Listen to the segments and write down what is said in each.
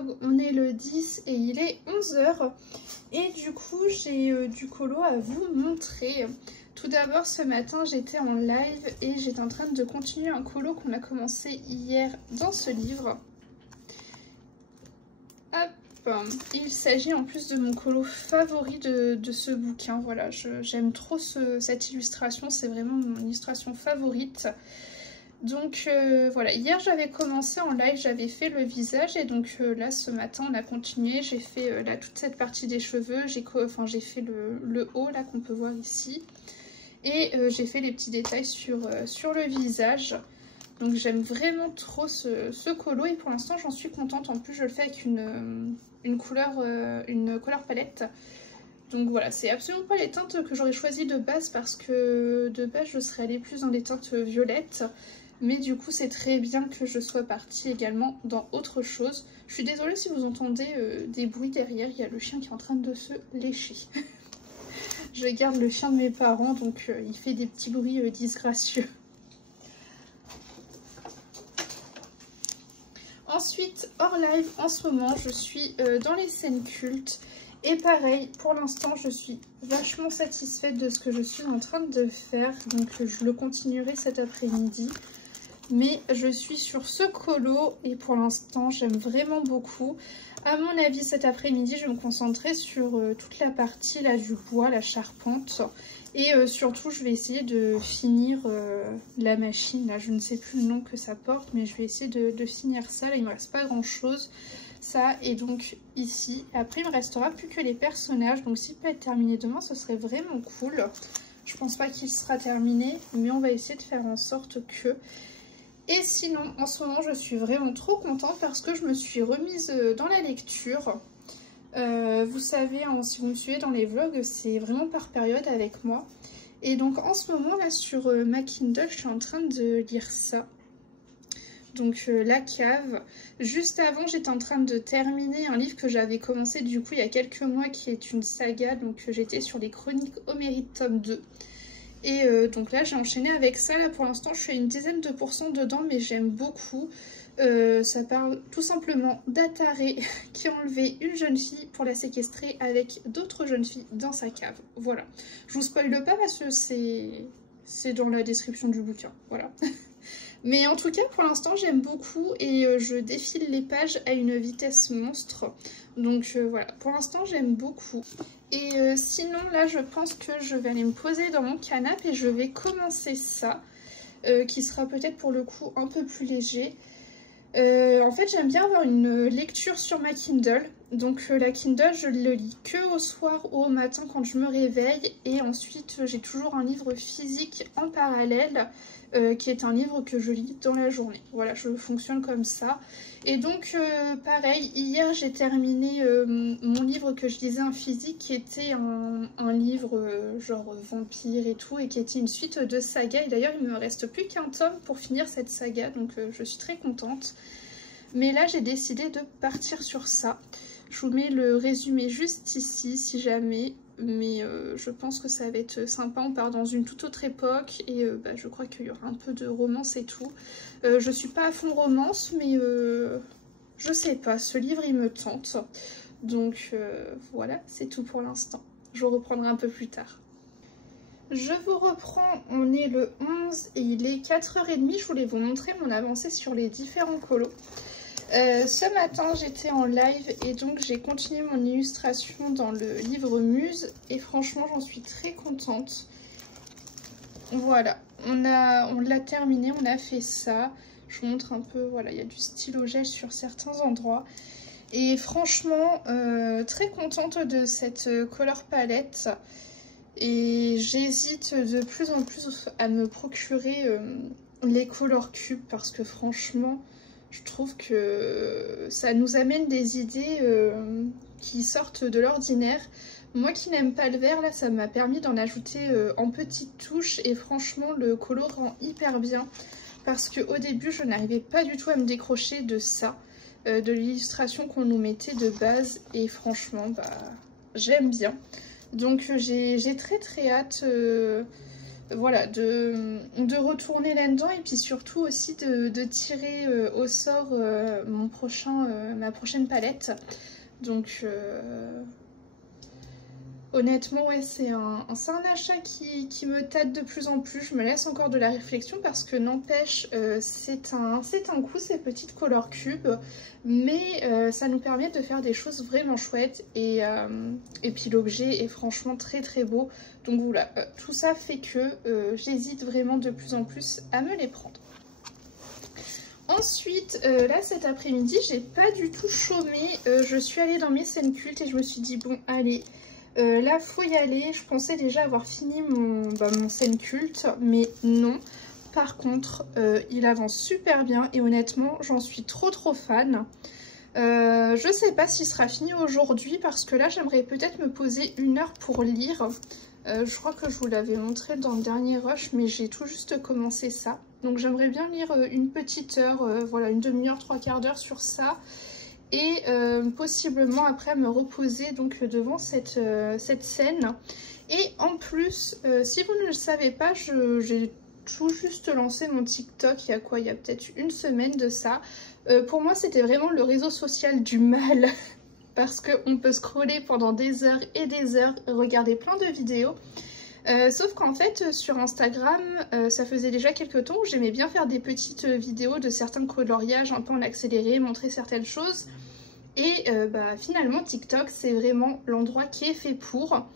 vlog. On est le 10 et il est 11 h. Et du coup, j'ai du colo à vous montrer. Tout d'abord, ce matin, j'étais en live et j'étais en train de continuer un colo qu'on a commencé hier dans ce livre. Hop, il s'agit en plus de mon colo favori de ce bouquin. Voilà, j'aime trop cette illustration, c'est vraiment mon illustration favorite. Donc voilà, hier j'avais commencé en live, j'avais fait le visage et donc là ce matin on a continué. J'ai fait là toute cette partie des cheveux, j'ai fait le haut là qu'on peut voir ici. Et j'ai fait les petits détails sur le visage. Donc j'aime vraiment trop ce colo et pour l'instant j'en suis contente. En plus je le fais avec une couleur palette. Donc voilà, c'est absolument pas les teintes que j'aurais choisies de base parce que de base je serais allée plus dans des teintes violettes. Mais du coup c'est très bien que je sois partie également dans autre chose. Je suis désolée si vous entendez des bruits derrière, il y a le chien qui est en train de se lécher. Je garde le chien de mes parents donc il fait des petits bruits disgracieux. Ensuite, hors live, en ce moment, je suis dans les scènes cultes. Et pareil, pour l'instant, je suis vachement satisfaite de ce que je suis en train de faire. Donc, je le continuerai cet après-midi. Mais je suis sur ce colo et pour l'instant, j'aime vraiment beaucoup. À mon avis, cet après-midi, je vais me concentrer sur toute la partie là, du bois, la charpente. Et surtout, je vais essayer de finir la machine. Là, je ne sais plus le nom que ça porte, mais je vais essayer de finir ça. Là, il ne me reste pas grand-chose. Ça, et donc ici. Après, il me restera plus que les personnages. Donc, s'il peut être terminé demain, ce serait vraiment cool. Je pense pas qu'il sera terminé, mais on va essayer de faire en sorte que... Et sinon, en ce moment, je suis vraiment trop contente parce que je me suis remise dans la lecture. Vous savez, si vous me suivez dans les vlogs, c'est vraiment par période avec moi. Et donc en ce moment là sur ma Kindle, je suis en train de lire ça. Donc La Cave. Juste avant, j'étais en train de terminer un livre que j'avais commencé du coup il y a quelques mois qui est une saga. Donc j'étais sur les Chroniques Homériques tome 2. Et donc là j'ai enchaîné avec ça. Là pour l'instant je suis à une dizaine de pourcents dedans mais j'aime beaucoup. Ça parle tout simplement d'Ataré qui a enlevé une jeune fille pour la séquestrer avec d'autres jeunes filles dans sa cave. Voilà. Je vous spoile pas parce que c'est dans la description du bouquin. Voilà. Mais en tout cas pour l'instant j'aime beaucoup et je défile les pages à une vitesse monstre. Donc voilà, pour l'instant j'aime beaucoup. Et sinon là je pense que je vais aller me poser dans mon canapé et je vais commencer ça. Qui sera peut-être pour le coup un peu plus léger. En fait j'aime bien avoir une lecture sur ma Kindle. Donc la Kindle je le lis que au soir ou au matin quand je me réveille. Et ensuite j'ai toujours un livre physique en parallèle. Qui est un livre que je lis dans la journée. Voilà, je fonctionne comme ça. Et donc, pareil, hier j'ai terminé mon livre que je lisais en physique, qui était un livre genre vampire et tout, et qui était une suite de saga. Et d'ailleurs, il me reste plus qu'un tome pour finir cette saga, donc je suis très contente. Mais là, j'ai décidé de partir sur ça. Je vous mets le résumé juste ici, si jamais... Mais je pense que ça va être sympa, on part dans une toute autre époque et je crois qu'il y aura un peu de romance et tout. Je suis pas à fond romance mais je sais pas, ce livre il me tente. Donc voilà, c'est tout pour l'instant. Je vous reprendrai un peu plus tard. Je vous reprends, on est le 11 et il est 4h30. Je voulais vous montrer mon avancée sur les différents colos. Ce matin j'étais en live et donc j'ai continué mon illustration dans le livre Muse et franchement j'en suis très contente. Voilà, on l'a terminé, on a fait ça. Je vous montre un peu, voilà, il y a du stylo gel sur certains endroits. Et franchement, très contente de cette color palette. Et j'hésite de plus en plus à me procurer les color cubes parce que franchement... Je trouve que ça nous amène des idées qui sortent de l'ordinaire. Moi qui n'aime pas le vert, là ça m'a permis d'en ajouter en petites touches. Et franchement le colo rend hyper bien. Parce qu'au début je n'arrivais pas du tout à me décrocher de ça. De l'illustration qu'on nous mettait de base. Et franchement j'aime bien. Donc j'ai très hâte voilà, de retourner là-dedans et puis surtout aussi de tirer au sort ma prochaine palette. Donc honnêtement, ouais, c'est un achat qui me tâte de plus en plus. Je me laisse encore de la réflexion parce que n'empêche, c'est un coût ces petites color cubes, mais ça nous permet de faire des choses vraiment chouettes et puis l'objet est franchement très très beau. Donc voilà, tout ça fait que j'hésite vraiment de plus en plus à me les prendre. Ensuite, là cet après-midi, j'ai pas du tout chômé. Je suis allée dans mes scènes cultes et je me suis dit bon allez. Là faut y aller, je pensais déjà avoir fini mon scène culte, mais non. Par contre, il avance super bien et honnêtement, j'en suis trop fan. Je sais pas s'il sera fini aujourd'hui parce que là, j'aimerais peut-être me poser 1 heure pour lire. Je crois que je vous l'avais montré dans le dernier rush, mais j'ai tout juste commencé ça. Donc j'aimerais bien lire une petite heure, voilà, une demi-heure, 3/4 d'heure sur ça. Et possiblement après me reposer donc devant cette scène. Et en plus, si vous ne le savez pas, j'ai tout juste lancé mon TikTok il y a quoi? Il y a peut-être 1 semaine de ça. Pour moi c'était vraiment le réseau social du mal parce qu'on peut scroller pendant des heures et des heures, regarder plein de vidéos. Sauf qu'en fait sur Instagram ça faisait déjà quelques temps où j'aimais bien faire des petites vidéos de certains coloriages un peu en accéléré, montrer certaines choses et finalement TikTok c'est vraiment l'endroit qui est fait pour.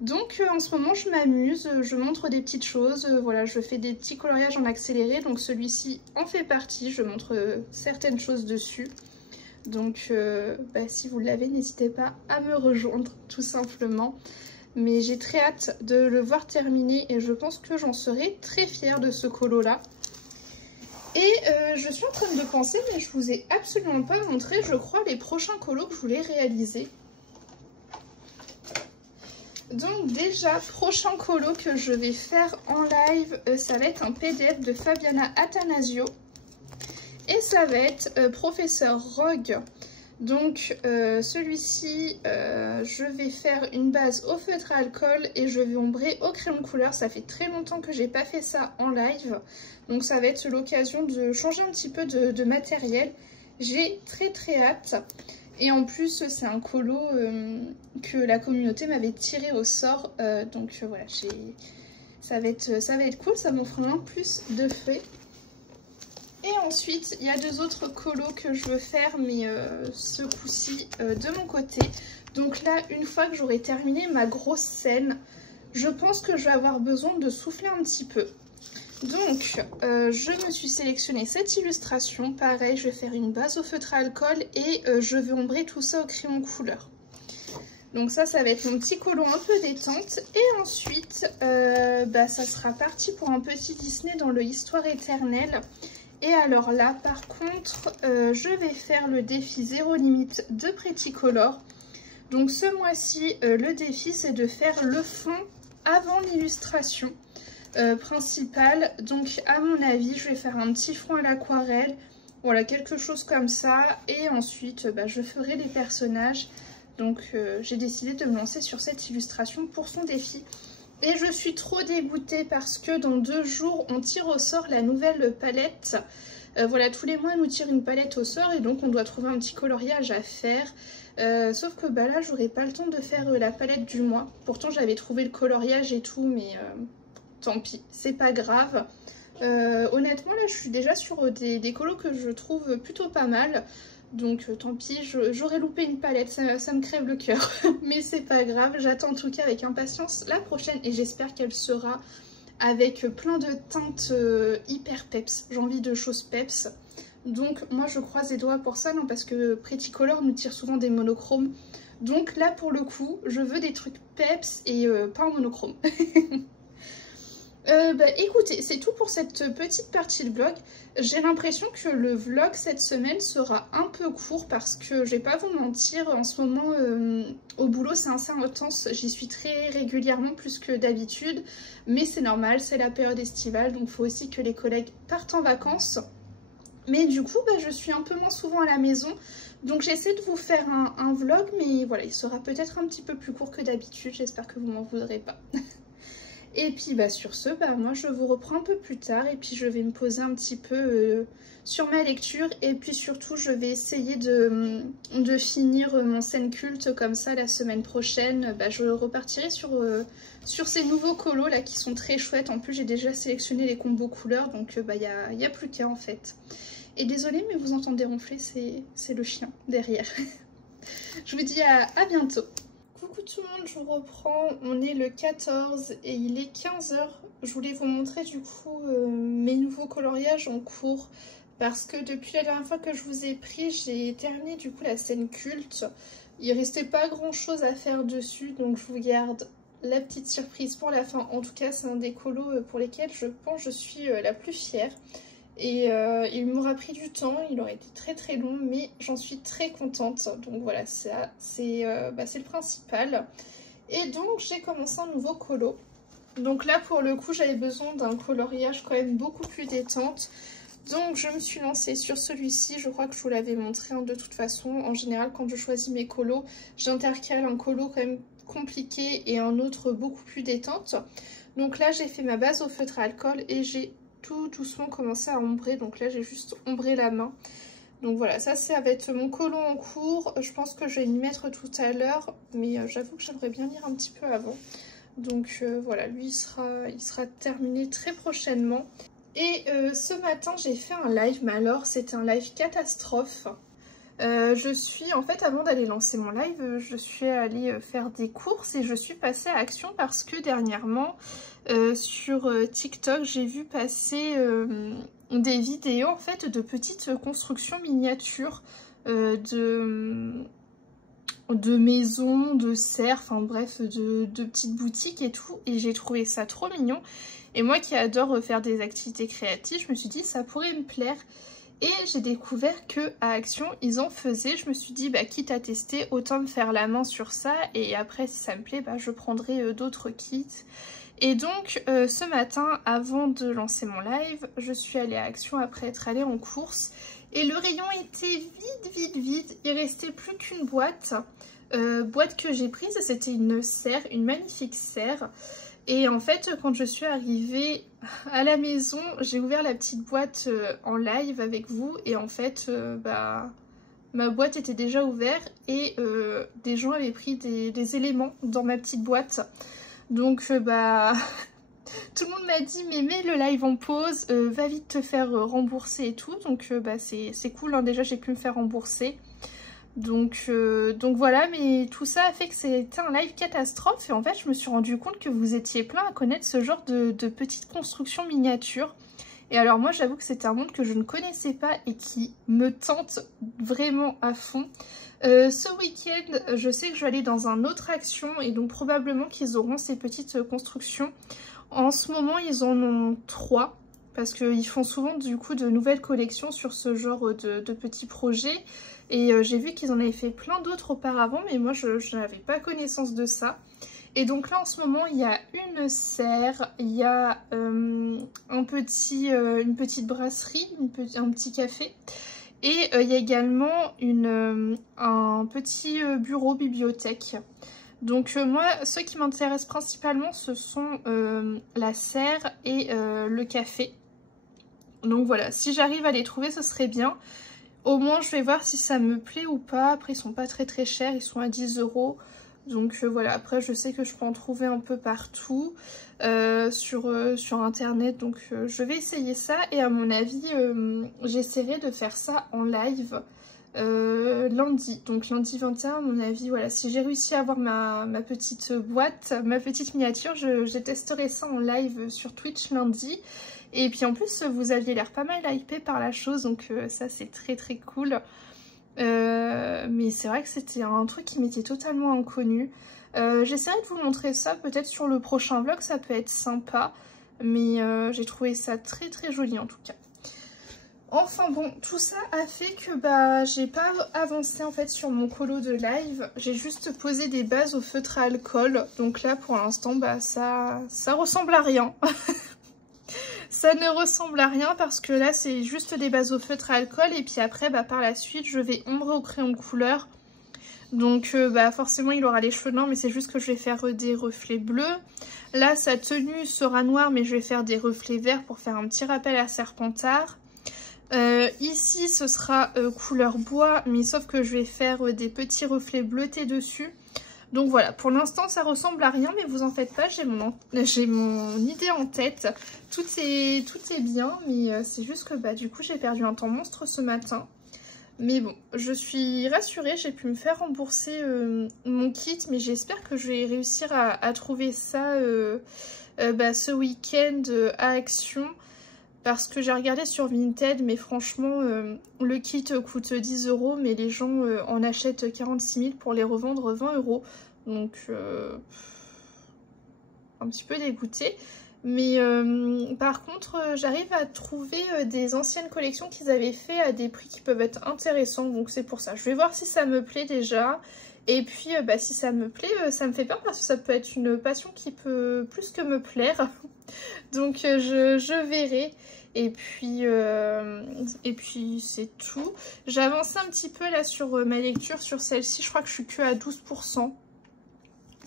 Donc en ce moment je m'amuse, je montre des petites choses, voilà, je fais des petits coloriages en accéléré, donc celui-ci en fait partie, je montre certaines choses dessus. Donc si vous l'avez, n'hésitez pas à me rejoindre tout simplement. Mais j'ai très hâte de le voir terminer et je pense que j'en serai très fière de ce colo là. Et je suis en train de penser, mais je vous ai absolument pas montré, je crois, les prochains colos que je voulais réaliser. Donc déjà, prochain colo que je vais faire en live, ça va être un PDF de Fabiana Attanasio. Et ça va être Professeur Rogue. Donc celui-ci, je vais faire une base au feutre à alcool et je vais ombrer au crayon de couleur. Ça fait très longtemps que j'ai pas fait ça en live. Donc ça va être l'occasion de changer un petit peu de matériel. J'ai très hâte. Et en plus c'est un colo que la communauté m'avait tiré au sort. Donc voilà, ça va être cool, ça m'offre un plus de feuilles. Et ensuite, il y a 2 autres colos que je veux faire, mais ce coup-ci de mon côté. Donc là, une fois que j'aurai terminé ma grosse scène, je pense que je vais avoir besoin de souffler un petit peu. Donc, je me suis sélectionné cette illustration. Pareil, je vais faire une base au feutre à alcool et je vais ombrer tout ça au crayon couleur. Donc ça va être mon petit colo un peu détente. Et ensuite, ça sera parti pour un petit Disney dans le Histoire éternelle. Et alors là, par contre, je vais faire le défi zéro limite de Pretty Color. Donc ce mois-ci, le défi, c'est de faire le fond avant l'illustration principale. Donc à mon avis, je vais faire un petit fond à l'aquarelle. Voilà, quelque chose comme ça. Et ensuite, je ferai les personnages. Donc j'ai décidé de me lancer sur cette illustration pour son défi. Et je suis trop dégoûtée parce que dans 2 jours, on tire au sort la nouvelle palette. Voilà, tous les mois, on nous tire une palette au sort et donc on doit trouver un petit coloriage à faire. Sauf que là, j'aurai pas le temps de faire la palette du mois. Pourtant, j'avais trouvé le coloriage et tout, mais tant pis, c'est pas grave. Honnêtement, là, je suis déjà sur des colos que je trouve plutôt pas mal. Donc tant pis, j'aurais loupé une palette, ça me crève le cœur. Mais c'est pas grave, j'attends en tout cas avec impatience la prochaine et j'espère qu'elle sera avec plein de teintes hyper peps. J'ai envie de choses peps. Donc moi je croise les doigts pour ça, non, parce que Pretty Color nous tire souvent des monochromes. Donc là pour le coup, je veux des trucs peps et pas en monochrome. Écoutez, c'est tout pour cette petite partie de vlog. J'ai l'impression que le vlog cette semaine sera un peu court parce que je vais pas vous mentir, en ce moment au boulot c'est assez intense, j'y suis très régulièrement plus que d'habitude, mais c'est normal, c'est la période estivale, donc il faut aussi que les collègues partent en vacances. Mais du coup, je suis un peu moins souvent à la maison, donc j'essaie de vous faire un vlog, mais voilà, il sera peut-être un petit peu plus court que d'habitude, j'espère que vous m'en voudrez pas. Et puis bah, sur ce, bah, moi je vous reprends un peu plus tard et puis je vais me poser un petit peu sur ma lecture. Et puis surtout je vais essayer de finir mon scène culte comme ça la semaine prochaine. Bah, je repartirai sur ces nouveaux colos là qui sont très chouettes. En plus j'ai déjà sélectionné les combos couleurs, donc bah, y a plus qu'à en fait. Et désolée mais vous entendez ronfler, c'est le chien derrière. Je vous dis à bientôt. Coucou tout le monde, je vous reprends, on est le 14 et il est 15 h. Je voulais vous montrer du coup mes nouveaux coloriages en cours parce que depuis la dernière fois que je vous ai pris, j'ai terminé du coup la scène culte. Il restait pas grand chose à faire dessus, donc je vous garde la petite surprise pour la fin. En tout cas, c'est un des colos pour lesquels je pense que je suis la plus fière. Et il m'aura pris du temps, il aurait été très très long, mais j'en suis très contente. Donc voilà, ça c'est le principal. Et donc j'ai commencé un nouveau colo. Donc là pour le coup j'avais besoin d'un coloriage quand même beaucoup plus détente. Donc je me suis lancée sur celui-ci, je crois que je vous l'avais montré hein, de toute façon. En général quand je choisis mes colos, j'intercale un colo quand même compliqué et un autre beaucoup plus détente. Donc là j'ai fait ma base au feutre à alcool et j'ai tout doucement commencé à ombrer. Donc là j'ai juste ombré la main. Donc voilà, ça va être mon colo en cours. Je pense que je vais m'y mettre tout à l'heure, mais j'avoue que j'aimerais bien lire un petit peu avant. Donc voilà, lui il sera terminé très prochainement. Et ce matin j'ai fait un live, mais alors c'était un live catastrophe. En fait avant d'aller lancer mon live, je suis allée faire des courses et je suis passée à Action parce que dernièrement sur TikTok j'ai vu passer des vidéos en fait de petites constructions miniatures de maisons, de serres, enfin bref de petites boutiques et tout, et j'ai trouvé ça trop mignon. Et moi qui adore faire des activités créatives, je me suis dit ça pourrait me plaire. Et j'ai découvert que à Action ils en faisaient. Je me suis dit bah quitte à tester, autant me faire la main sur ça et après si ça me plaît bah je prendrai d'autres kits. Et donc ce matin avant de lancer mon live, je suis allée à Action après être allée en course et le rayon était vide. Il restait plus qu'une boîte. Boîte que j'ai prise, c'était une serre, une magnifique serre. Et en fait, quand je suis arrivée à la maison, j'ai ouvert la petite boîte en live avec vous. Et en fait, ma boîte était déjà ouverte et des gens avaient pris des éléments dans ma petite boîte. Donc, tout le monde m'a dit, mais mets le live en pause, va vite te faire rembourser et tout. Donc, c'est cool, hein. Déjà, j'ai pu me faire rembourser. Donc voilà, mais tout ça a fait que c'était un live catastrophe et en fait je me suis rendu compte que vous étiez plein à connaître ce genre de petites constructions miniatures. Et alors moi j'avoue que c'était un monde que je ne connaissais pas et qui me tente vraiment à fond. Ce week-end je sais que je vais aller dans un autre Action et donc probablement qu'ils auront ces petites constructions. En ce moment ils en ont 3. Parce qu'ils font souvent du coup de nouvelles collections sur ce genre de petits projets. Et j'ai vu qu'ils en avaient fait plein d'autres auparavant, mais moi je n'avais pas connaissance de ça. Et donc là en ce moment il y a une serre, il y a une petite brasserie, un petit café. Et il y a également un petit bureau bibliothèque. Donc moi, ceux qui m'intéressent principalement, ce sont la serre et le café. Donc voilà, si j'arrive à les trouver, ce serait bien. Au moins, je vais voir si ça me plaît ou pas. Après, ils sont pas très très chers, ils sont à 10 €. Donc voilà, après, je sais que je peux en trouver un peu partout sur internet. Donc je vais essayer ça et à mon avis, j'essaierai de faire ça en live. Lundi, donc lundi 21 à mon avis, voilà, si j'ai réussi à avoir ma petite boîte, ma petite miniature, je testerai ça en live sur Twitch lundi. Et puis en plus vous aviez l'air pas mal hypé par la chose, donc ça c'est très très cool. Mais c'est vrai que c'était un truc qui m'était totalement inconnu. J'essaierai de vous montrer ça peut-être sur le prochain vlog, ça peut être sympa. Mais j'ai trouvé ça très très joli en tout cas. Enfin bon, tout ça a fait que j'ai pas avancé en fait sur mon colo de live. J'ai juste posé des bases au feutre à alcool. Donc là pour l'instant ça ressemble à rien. Ça ne ressemble à rien parce que là c'est juste des bases au feutre à alcool. Et puis après par la suite je vais ombrer au crayon de couleur. Donc forcément il aura les cheveux noirs, mais c'est juste que je vais faire des reflets bleus. Là, sa tenue sera noire, mais je vais faire des reflets verts pour faire un petit rappel à Serpentard. Ici, ce sera couleur bois, mais sauf que je vais faire des petits reflets bleutés dessus. Donc voilà, pour l'instant, ça ressemble à rien, mais vous en faites pas, j'ai mon idée en tête. Tout est bien, mais c'est juste que bah, du coup, j'ai perdu un temps monstre ce matin. Mais bon, je suis rassurée, j'ai pu me faire rembourser mon kit, mais j'espère que je vais réussir à trouver ça ce week-end à Action. Parce que j'ai regardé sur Vinted, mais franchement, le kit coûte 10 €, mais les gens en achètent 46 000 pour les revendre 20 €. Donc, un petit peu dégoûtée. Mais par contre, j'arrive à trouver des anciennes collections qu'ils avaient fait à des prix qui peuvent être intéressants. Donc c'est pour ça. Je vais voir si ça me plaît déjà. Et puis si ça me plaît, ça me fait peur parce que ça peut être une passion qui peut plus que me plaire. Donc je verrai. Et puis c'est tout. J'avance un petit peu là sur ma lecture sur celle-ci. Je crois que je suis que à 12%.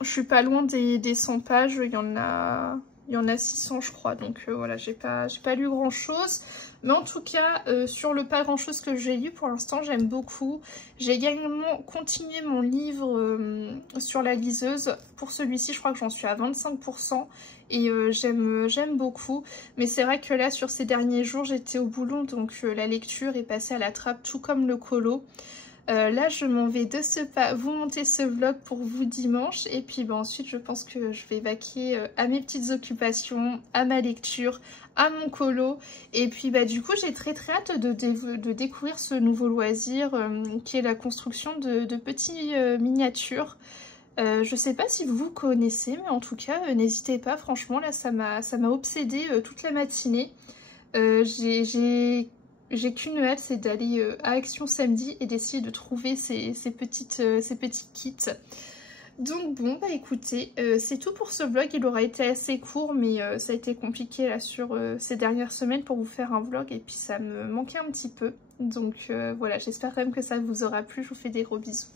Je suis pas loin des 100 pages. Il y en a 600 je crois, donc voilà, j'ai pas lu grand chose, mais en tout cas sur le pas grand chose que j'ai lu pour l'instant, j'aime beaucoup. J'ai également continué mon livre sur la liseuse. Pour celui-ci, je crois que j'en suis à 25% et j'aime beaucoup, mais c'est vrai que là sur ces derniers jours j'étais au boulot, donc la lecture est passée à la trappe, tout comme le colo. Là je m'en vais de ce pas vous monter ce vlog pour vous dimanche, et puis ensuite je pense que je vais vaquer à mes petites occupations, à ma lecture, à mon colo, et puis du coup j'ai très hâte de découvrir ce nouveau loisir qui est la construction de petits miniatures. Je sais pas si vous connaissez, mais en tout cas n'hésitez pas, franchement là ça m'a obsédée toute la matinée. J'ai qu'une hâte, c'est d'aller à Action samedi et d'essayer de trouver ces petits kits. Donc bon, écoutez, c'est tout pour ce vlog. Il aura été assez court, mais ça a été compliqué là sur ces dernières semaines pour vous faire un vlog, et puis ça me manquait un petit peu. Donc voilà, j'espère quand même que ça vous aura plu. Je vous fais des gros bisous.